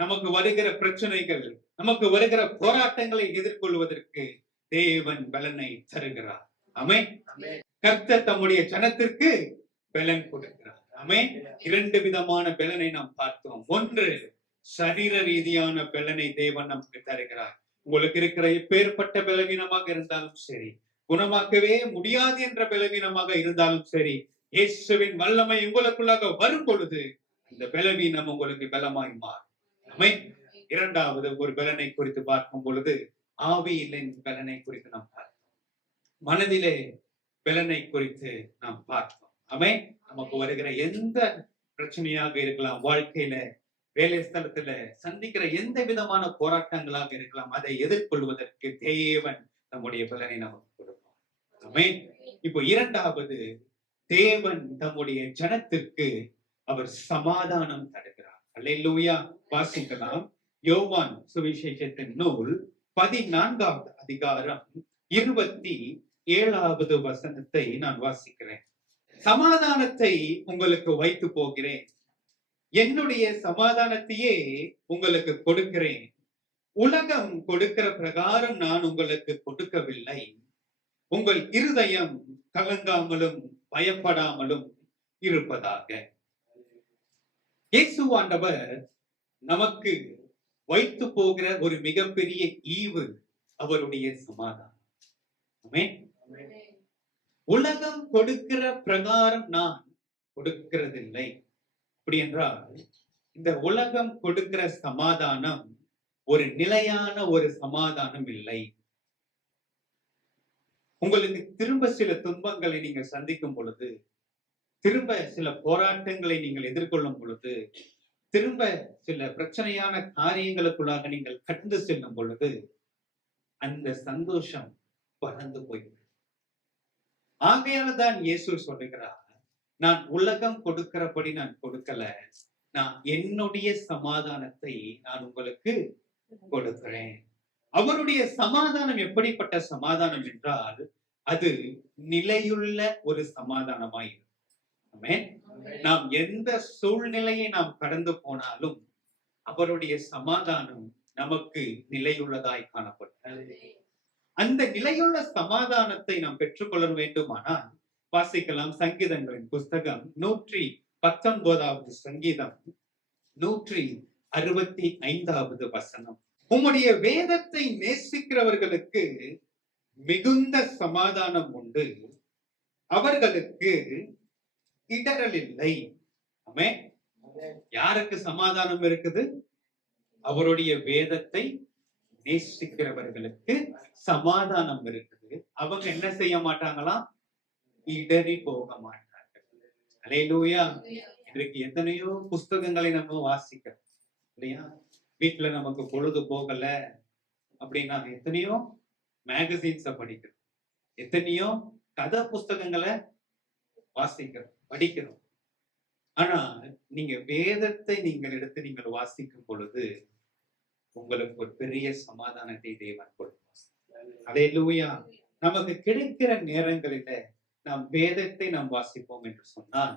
நமக்கு வருகிற பிரச்சனைகள், நமக்கு வருகிற போராட்டங்களை எதிர்கொள்வதற்கு தேவன் பலனை தருகிறார். ஆமென். கர்த்தர் தம்முடைய ஜனத்திற்கு பலன் கொடுக்கிறார். ஆமென். 2 விதமான பலனை நாம் பார்த்தோம். ஒன்று, சரீர ரீதியான பலனை தேவன் நமக்கு தருகிறார். உங்களுக்கு இருக்கிற எப்பேற்பட்ட பலவீனமாக இருந்தாலும் சரி, குணமாக்கவே முடியாது என்ற பலவீனமாக இருந்தாலும் சரி, இயேசுவின் வல்லமை உங்களுக்குள்ளாக வரும் பொழுது இந்த பலவீனம் உங்களுக்கு பலமாய் மாறும். ஆமென். இரண்டாவது ஒரு பலனை குறித்து பார்க்கும் பொழுது, ஆவியின் பலனை குறித்து நாம் பார்த்தோம். மனதிலே பலனை குறித்து நாம் பார்த்தோம். ஆமென். நமக்கு வருகிற எந்த பிரச்சனையாக இருக்கலாம், வாழ்க்கையில, வேலை ஸ்தலத்துல சந்திக்கிற எந்த விதமான போராட்டங்களாக இருக்கலாம், அதை எதிர்கொள்வதற்கு தேவன் நம்முடைய பலனை நமக்கு கொடுப்பார். ஆமென். இப்போ இரண்டாவது, தேவன் தம்முடைய ஜனத்திற்கு அவர் சமாதானம் தருகிறார். அல்லேலூயா. வாசிக்கலாம். யோவான் சுவிசேஷத்தின் நூல் 14வது அதிகாரம் 27வது வசனத்தை நான் வாசிக்கிறேன். சமாதானத்தை உங்களுக்கு வைத்து போகிறேன், என்னுடைய சமாதானத்தையே உங்களுக்கு கொடுக்கிறேன். உலகம் கொடுக்கிற பிரகாரம் நான் உங்களுக்கு கொடுக்கவில்லை. உங்கள் இருதயம் கலங்காமலும் பயப்படாமலும் இருப்பதாக. இயேசு ஆண்டவர் நமக்கு வைத்து போகிற ஒரு மிகப்பெரிய ஈவு அவருடைய சமாதானம். ஆமென். உலகம் கொடுக்கிற பிரகாரம் நான் கொடுக்கிறதில்லை. அப்படி என்றால் இந்த உலகம் கொடுக்கிற சமாதானம் ஒரு நிலையான ஒரு சமாதானம் இல்லை. உங்களுக்கு திரும்ப சில துன்பங்களை நீங்கள் சந்திக்கும் பொழுது, திரும்ப சில போராட்டங்களை நீங்கள் எதிர்கொள்ளும் பொழுது, திரும்ப சில பிரச்சனையான காரியங்களுக்குள்ளாக நீங்கள் கடந்து செல்லும் பொழுது, அந்த சந்தோஷம் பறந்து போய்விடும். ஆகையால தான் இயேசு சொல்லுகிறார், நான் உலகம் கொடுக்கிறபடி நான் கொடுக்கல, நான் என்னுடைய சமாதானத்தை நான் உங்களுக்கு கொடுக்கிறேன். அவருடைய சமாதானம் எப்படிப்பட்ட சமாதானம் என்றால், அது நிலையுள்ள ஒரு சமாதானமாய் இருக்கும். ஆமென். நாம் எந்த சூழ்நிலையை நாம் கடந்து போனாலும் அவருடைய சமாதானம் நமக்கு நிலையுள்ளதாய் காணப்பட்டது. அந்த நிலையுள்ள சமாதானத்தை நாம் பெற்றுக்கொள்ள வேண்டுமானால் வாசிக்கலாம். சங்கீதங்களின் புஸ்தகம் 119வது சங்கீதம் 165வது வசனம். உம்முடைய வேதத்தை நேசிக்கிறவர்களுக்கு மிகுந்த சமாதானம் உண்டு, அவர்களுக்கு இடரல் இல்லை. ஆமென். யாருக்கு சமாதானம் இருக்குது? அவருடைய வேதத்தை நேசிக்கிறவர்களுக்கு சமாதானம் இருக்குது. அவங்க என்ன செய்ய மாட்டாங்களாம்? இடறி போக மாட்டார்கள். அல்லேலூயா. இன்றைக்கு எத்தனையோ புஸ்தகங்களை நம்ம வாசிக்கிறோம் இல்லையா? வீட்டுல நமக்கு பொழுது போகல அப்படின்னா எத்தனையோ மேகசின்ஸ படிக்கிறோம், எத்தனையோ கதை புஸ்தகங்களை வாசிக்கிறோம், படிக்கிறோம். ஆனா நீங்க வேதத்தை நீங்கள் எடுத்து நீங்கள் வாசிக்கும் பொழுது உங்களுக்கு ஒரு பெரிய சமாதானத்தை தேவன் கொடுப்பார். அல்லேலூயா. நமக்கு கிடைக்கிற நேரங்களில நாம் வேதத்தை நாம் வாசிப்போம் என்று சொன்னால்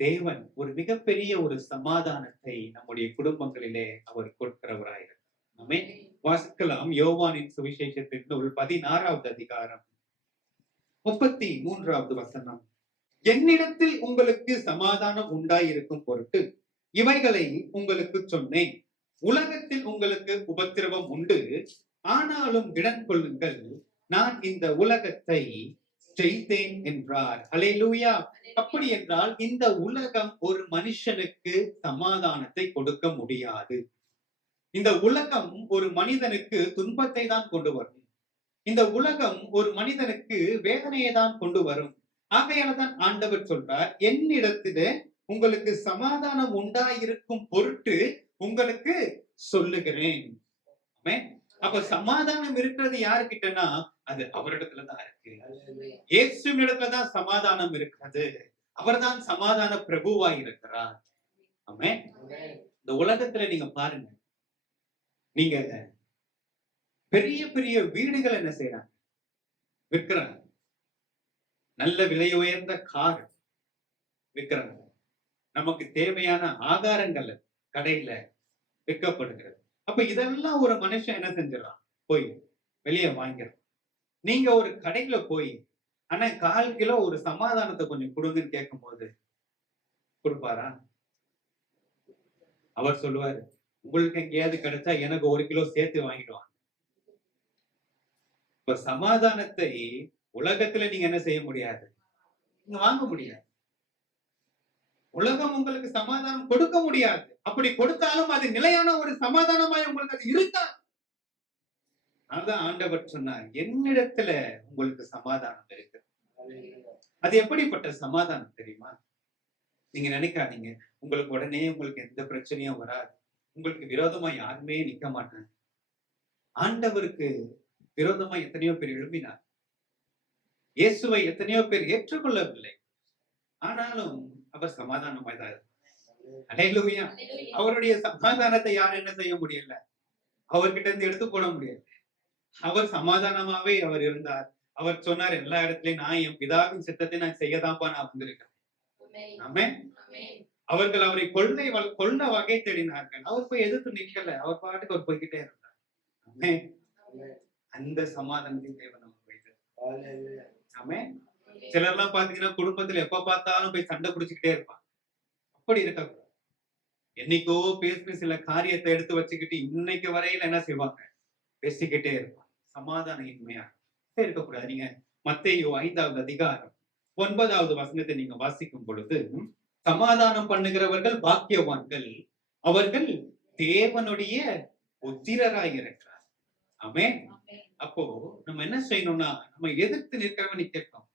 தேவன் ஒரு மிகப்பெரிய ஒரு சமாதானத்தை நம்முடைய குடும்பங்களிலே அவர் கொடுக்கிறவராயிருக்கிறார். ஆமென். வாசிக்கலாம். யோவானின் சுவிசேஷத்தின் நூல் 16வது அதிகாரம் 33வது வசனம். என்னிடத்தில் உங்களுக்கு சமாதானம் உண்டாயிருக்கும் பொருட்டு இவைகளை உங்களுக்கு சொன்னேன். உலகத்தில் உங்களுக்கு உபத்திரவம் உண்டு, ஆனாலும் திடன் கொள்ளுங்கள், நான் இந்த உலகத்தை ஜெயித்தேன் என்றார். அல்லேலூயா. அப்படி என்றால் இந்த உலகம் ஒரு மனுஷனுக்கு சமாதானத்தை கொடுக்க முடியாது. இந்த உலகம் ஒரு மனிதனுக்கு துன்பத்தை தான் கொண்டு வரும். இந்த உலகம் ஒரு மனிதனுக்கு வேதனையை தான் கொண்டு வரும். ஆகையால தான் ஆண்டவர் சொல்றார், என்னிடத்திலே உங்களுக்கு சமாதானம் உண்டாயிருக்கும் பொருட்டு உங்களுக்கு சொல்லுகிறேன். அப்ப சமாதானம் இருக்கிறது யாருக்கிட்டனா அது அவரிடத்துலதான் இருக்கு. இயேசுவின் இடத்துலதான் சமாதானம் இருக்கிறது. அவர்தான் சமாதான பிரபுவாய் இருக்கிறார். ஆமென். இந்த உலகத்துல நீங்க பாருங்க, நீங்க பெரிய பெரிய வீடுகள் என்ன செய்யறாங்க? விற்கிறாங்க. நல்ல விலை உயர்ந்த கார் விற்கிறாங்க. நமக்கு தேவையான ஆகாரங்கள் கடையில விற்கப்படுகிறது. அப்ப இதெல்லாம் ஒரு மனுஷன் என்ன செஞ்சிடறான்? போய் வெளியே வாங்கிறான். நீங்க ஒரு கடையில போய் ஆனா 1/4 கிலோ ஒரு சமாதானத்தை கொஞ்சம் கொடுங்கன்னு கேட்கும் போது கொடுப்பாரா? அவர் சொல்லுவாரு, உங்களுக்கு எங்கேயாவது கிடைச்சா எனக்கு 1 கிலோ சேர்த்து வாங்கிடுவாங்க. இப்ப சமாதானத்தை உலகத்துல நீங்க என்ன செய்ய முடியாது? நீங்க வாங்க முடியாது. உலகம் உங்களுக்கு சமாதானம் கொடுக்க முடியாது. அப்படி கொடுத்தாலும் அது நிலையான ஒரு சமாதானமாய் உங்களுக்கு அது இருக்காது. அதான் ஆண்டவர் சொன்னார், என்னிடத்துல உங்களுக்கு சமாதானம் இருக்கு. அது எப்படிப்பட்ட சமாதானம் தெரியுமா? நீங்க நினைக்காதீங்க, உங்களுக்கு உடனே உங்களுக்கு எந்த பிரச்சனையும் வராது, உங்களுக்கு விரோதமா யாருமே நிக்க மாட்டாங்க. ஆண்டவருக்கு விரோதமா எத்தனையோ பேர் எழும்பினார். இயேசுவை எத்தனையோ பேர் ஏற்றுக்கொள்ளவில்லை. ஆனாலும் அவர் சமாதானமாய் தான் இருந்தார். அல்லேலூயா. அவருடைய சமாதானத்தை யாரும் என்ன செய்ய முடியல, அவர்கிட்ட இருந்து எடுத்து போட முடியாது. அவர் சமாதானமாவே அவர் இருந்தார். அவர் சொன்னார், எல்லா இடத்துலயும் நான் என் பிதாவின் சித்தத்தை நான் செய்யதான்ப்பா நான் வந்திருக்கிறேன். ஆமென். அவர்கள் அவரை கொல்ல வகை தேடினார்கள். அவர் போய் எதிர்த்து நிற்கல. அவர் பாட்டுக்கு அவர் போய்கிட்டே இருந்தார். ஆமென். அந்த சமாதானத்தை தேவன் நமக்கு வைத்தார். ஆமென். சிலர்லாம் பாத்தீங்கன்னா குடும்பத்துல எப்ப பார்த்தாலும் போய் சண்டை குடிச்சுக்கிட்டே இருப்பாங்க. அப்படி இருக்கக்கூடாது. என்னைக்கோ பேசின சில காரியத்தை எடுத்து வச்சுக்கிட்டு இன்னைக்கு வரையில என்ன செய்வாங்க, பேசிக்கிட்டே இருப்பாங்க. சமாதானம் இன்மையா இருக்கக்கூடாது. நீங்க மத்தேயு 5வது அதிகாரம் 9வது வசனத்தை நீங்க வாசிக்கும் பொழுது, சமாதானம் பண்ணுகிறவர்கள் பாக்கியவான்கள், அவர்கள் தேவனுடைய புத்திரராய் இருக்கிறார். ஆமென். அப்போ நம்ம என்ன செய்யணும்னா, நம்ம எதிர்த்து நிற்கிறவன் கேட்கும்,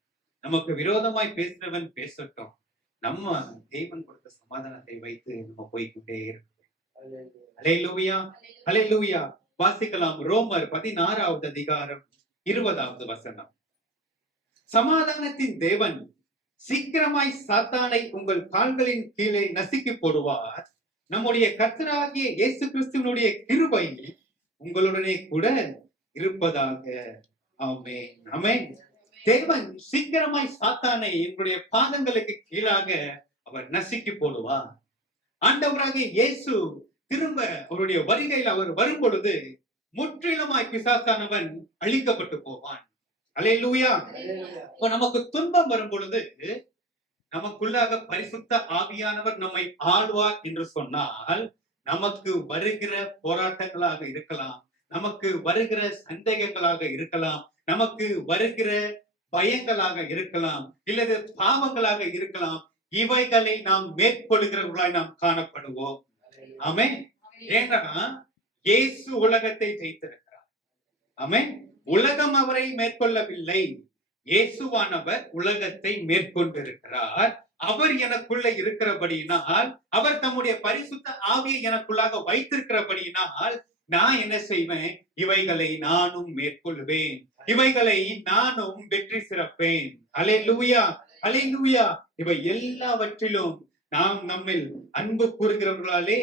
நமக்கு விரோதமாய் பேசுறவன் பேசட்டும், நம்ம தேவன் கொடுத்த சமாதானத்தை வைத்து நம்ம போய்கிட்டே இருக்கோம். அல்லேலூயா, அல்லேலூயா. வாசிக்கலாம் ரோமர் 16வது அதிகாரம் 20வது வசனம். சமாதானத்தின் தேவன் சீக்கிரமாய் சாத்தானை உங்கள் கால்களின் கீழே நசுக்கி போடுவார். நம்முடைய கர்த்தராகிய இயேசு கிறிஸ்துவினுடைய கிருபை உங்களுடனே கூட இருப்பதாக. ஆமென், ஆமென். தேவன் சீக்கிரமாய் சாத்தானை எங்களுடைய பாதங்களுக்கு கீழாக அவர் நசுக்கி போடுவார். ஆண்டவராக இயேசு திரும்ப அவருடைய வருகையில் அவர் வரும் பொழுது முற்றிலுமாய் பிசாசானவன் அழிக்கப்பட்டு போவான். அல்லேலூயா. இப்போ நமக்கு துன்பம் வரும் பொழுது நமக்குள்ளாக பரிசுத்த ஆவியானவர் நம்மை ஆழ்வார் என்று சொன்னால், நமக்கு வருகிற போராட்டங்களாக இருக்கலாம், நமக்கு வருகிற சந்தேகங்களாக இருக்கலாம், நமக்கு வருகிற பயங்களாக இருக்கலாம், இல்லது பாவங்களாக இருக்கலாம், இவைகளை நாம் மேற்கொள்கிறவர்களாய் நாம் காணப்படுவோம். ஆமென். ஏன்னா இயேசு உலகத்தை ஜெயித்திருக்கிறார். ஆமென். உலகம் அவரை மேற்கொள்ளவில்லை, இயேசுவானவர் உலகத்தை மேற்கொண்டிருக்கிறார். அவர் எனக்குள்ள இருக்கிறபடியினால், அவர் தம்முடைய பரிசுத்த ஆவியை எனக்குள்ளாக வைத்திருக்கிறபடியினால், நான் என்ன செய்வேன், இவைகளை நானும் மேற்கொள்வேன், இவைகளை நானும் வெற்றி சிறப்பேன். அல்லேலூயா, அல்லேலூயா. இவை எல்லாவற்றிலும் நாம் நம்மில் அன்பு கூறுகிறவர்களாலே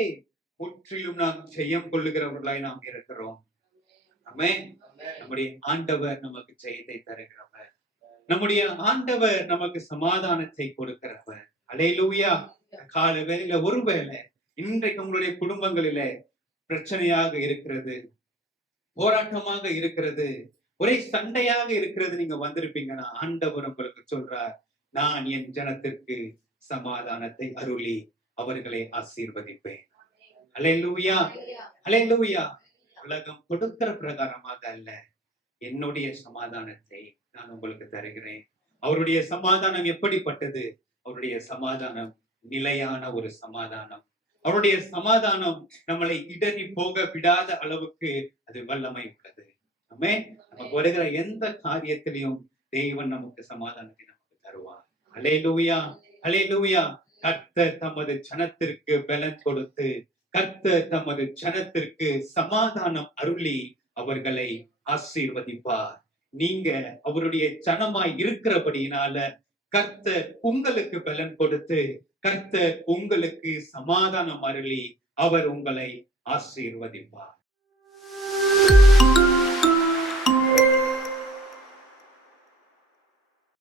முற்றிலும் நாம் ஜெயம் கொள்ளுகிறவர்களாய் நாம் இருக்கிறோம். ஆமென். நம்முடைய ஆண்டவர் நமக்கு ஜெயத்தை தருகிறவர், நம்முடைய ஆண்டவர் நமக்கு சமாதானத்தை கொடுக்கிறவர். அல்லேலூயா. கால வேளையில ஒருவேளை இன்றைக்கு உங்களுடைய குடும்பங்களில பிரச்சனையாக இருக்கிறது, போராட்டமாக இருக்கிறது, ஒரே சண்டையாக இருக்கிறது, நீங்க வந்திருப்பீங்கன்னா ஆண்டவர் உங்களுக்கு சொல்றார், நான் என் ஜனத்திற்கு சமாதானத்தை அருளி அவர்களை ஆசீர்வதிப்பேன். அல்லேலூயா, அல்லேலூயா. உலகம் கொடுக்கிற பிரகாரமாக அல்ல, என்னுடைய சமாதானத்தை நான் உங்களுக்கு தருகிறேன். அவருடைய சமாதானம் எப்படிப்பட்டது? அவருடைய சமாதானம் நிலையான ஒரு சமாதானம். அவருடைய சமாதானம் நம்மளை இடறி போக விடாத அளவுக்கு அது வல்லமை உள்ளது. ஆமென். நமக்கு வருகிற எந்த காரியத்திலையும் தேவன் நமக்கு சமாதானத்தை நமக்கு தருவார். அல்லேலூயா, அல்லேலூயா. கர்த்தர் தமது ஜனத்திற்கு பலன் கொடுத்து, கர்த்தர் தமது ஜனத்திற்கு சமாதானம் அருளி அவர்களை ஆசீர்வதிப்பார். நீங்க அவருடைய ஜனமாய் இருக்கிறபடியினால கர்த்தர் உங்களுக்கு பலன் கொடுத்து, கர்த்தர் உங்களுக்கு சமாதானம் அருளி அவர் உங்களை ஆசீர்வதிப்பார்.